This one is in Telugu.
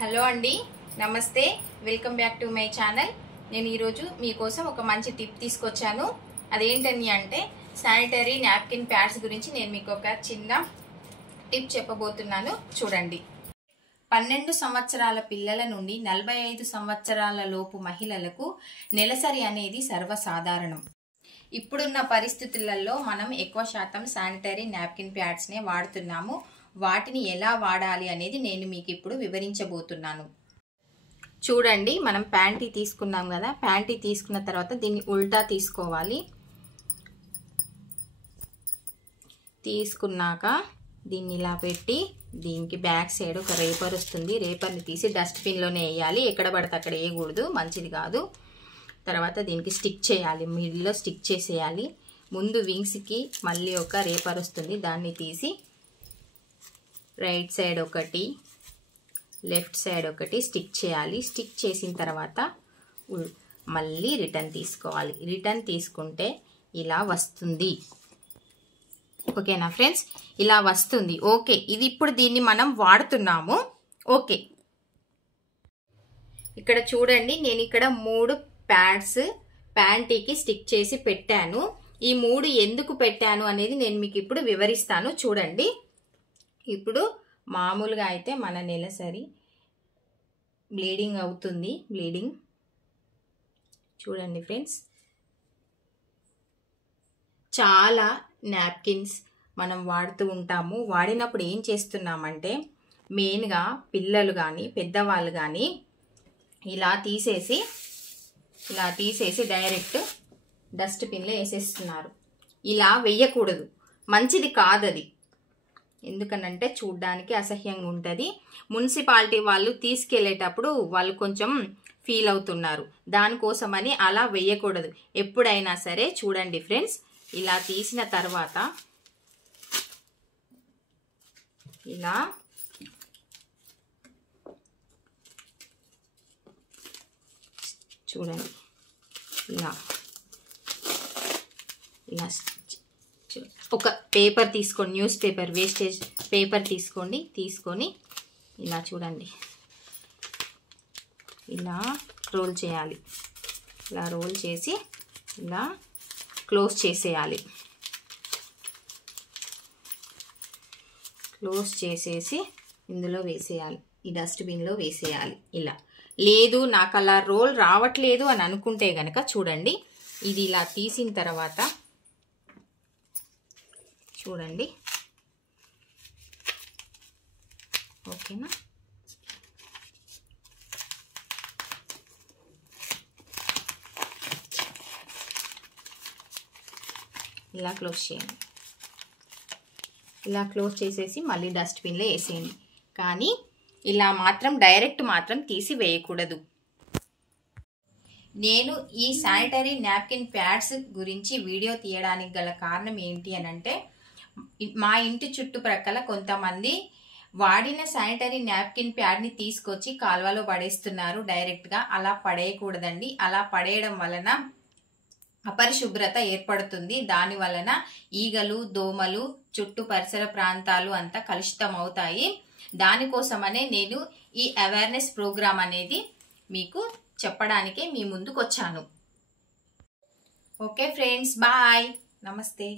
హలో అండి, నమస్తే. Welcome back to my channel. నేను ఈరోజు మీకోసం ఒక మంచి టిప్ తీసుకొచ్చాను. అదేంటని అంటే శానిటరీ నాప్కిన్ ప్యాడ్స్ గురించి నేను మీకు ఒక చిన్న టిప్ చెప్పబోతున్నాను. చూడండి. 12 సంవత్సరాల పిల్లల నుండి 45 సంవత్సరాల లోపు మహిళలకు నెలసరి అనేది సర్వసాధారణం. ఇప్పుడున్న పరిస్థితులలో మనం ఎక్కువ శాతం శానిటరీ నాప్కిన్ ప్యాడ్స్నే వాడుతున్నాము. వాటిని ఎలా వాడాలి అనేది నేను మీకు ఇప్పుడు వివరించబోతున్నాను. చూడండి, మనం ప్యాంటీ తీసుకున్నాం కదా. ప్యాంటీ తీసుకున్న తర్వాత దీన్ని ఉల్టా తీసుకోవాలి. తీసుకున్నాక దీన్ని ఇలా పెట్టి దీనికి బ్యాక్ సైడ్ ఒక రేపర్ వస్తుంది. రేపర్ని తీసి డస్ట్బిన్లోనే వేయాలి. ఎక్కడ పడితే అక్కడ వేయకూడదు, మంచిది కాదు. తర్వాత దీనికి స్టిక్ చేయాలి, మిడిల్లో స్టిక్ చేసేయాలి. ముందు వింగ్స్కి మళ్ళీ ఒక రేపర్ వస్తుంది, దాన్ని తీసి రైట్ సైడ్ ఒకటి లెఫ్ట్ సైడ్ ఒకటి స్టిక్ చేయాలి. స్టిక్ చేసిన తర్వాత మళ్ళీ రిటర్న్ తీసుకోవాలి. రిటర్న్ తీసుకుంటే ఇలా వస్తుంది. ఓకేనా ఫ్రెండ్స్, ఇలా వస్తుంది. ఓకే, ఇది ఇప్పుడు దీన్ని మనం వాడుతున్నాము. ఓకే, ఇక్కడ చూడండి, నేను ఇక్కడ 3 ప్యాడ్స్ ప్యాంటీకి స్టిక్ చేసి పెట్టాను. ఈ 3 ఎందుకు పెట్టాను అనేది నేను మీకు ఇప్పుడు వివరిస్తాను. చూడండి, ఇప్పుడు మామూలుగా అయితే మన నెలసరి బ్లీడింగ్ అవుతుంది. బ్లీడింగ్ చూడండి ఫ్రెండ్స్, చాలా నాప్కిన్స్ మనం వాడుతూ ఉంటాము. వాడినప్పుడు ఏం చేస్తున్నామంటే మెయిన్గా పిల్లలు కానీ పెద్దవాళ్ళు కానీ ఇలా తీసేసి డైరెక్ట్ డస్ట్బిన్లో వేసేస్తున్నారు. ఇలా వేయకూడదు, మంచిది కాదది. ఎందుకనంటే చూడ్డానికి అసహ్యంగా ఉంటుంది. మున్సిపాలిటీ వాళ్ళు తీసుకెళ్లేటప్పుడు వాళ్ళు కొంచెం ఫీల్ అవుతున్నారు. దానికోసమని అలా వేయకూడదు. ఎప్పుడైనా సరే చూడండి ఫ్రెండ్స్, ఇలా తీసిన తర్వాత ఇలా చూడండి, ఇలా ఒక పేపర్ తీసుకోండి, న్యూస్ పేపర్, వేస్టేజ్ పేపర్ తీసుకొని ఇలా చూడండి, ఇలా రోల్ చేయాలి. ఇలా రోల్ చేసి ఇలా క్లోజ్ చేసేయాలి. క్లోజ్ చేసేసి ఇందులో వేసేయాలి, ఈ డస్ట్బిన్లో వేసేయాలి. ఇలా లేదు, నాకు అలా రోల్ రావట్లేదు అని అనుకుంటే కనుక చూడండి, ఇది ఇలా తీసిన తర్వాత చూడండి, ఓకేనా. ఇలా క్లోజ్ చేయండి. ఇలా క్లోజ్ చేసేసి మళ్ళీ డస్ట్బిన్లో వేసేయండి. కానీ ఇలా మాత్రం డైరెక్ట్ మాత్రం తీసి వేయకూడదు. నేను ఈ శానిటరీ నాప్కిన్ ప్యాడ్స్ గురించి వీడియో తీయడానికి గల కారణం ఏంటి అని అంటే, మా ఇంటి చుట్టుప్రక్కల కొంతమంది వాడిన శానిటరీ నాప్కిన్ ప్యాడ్ని తీసుకొచ్చి కాలువలో పడేస్తున్నారు డైరెక్ట్గా. అలా పడేయకూడదండి. అలా పడేయడం వలన అపరిశుభ్రత ఏర్పడుతుంది. దాని వలన ఈగలు, దోమలు, చుట్టూ పరిసర ప్రాంతాలు అంతా కలుషితం అవుతాయి. దానికోసమనే నేను ఈ అవేర్నెస్ ప్రోగ్రామ్ అనేది మీకు చెప్పడానికే మీ ముందుకు వచ్చాను. ఓకే ఫ్రెండ్స్, బాయ్, నమస్తే.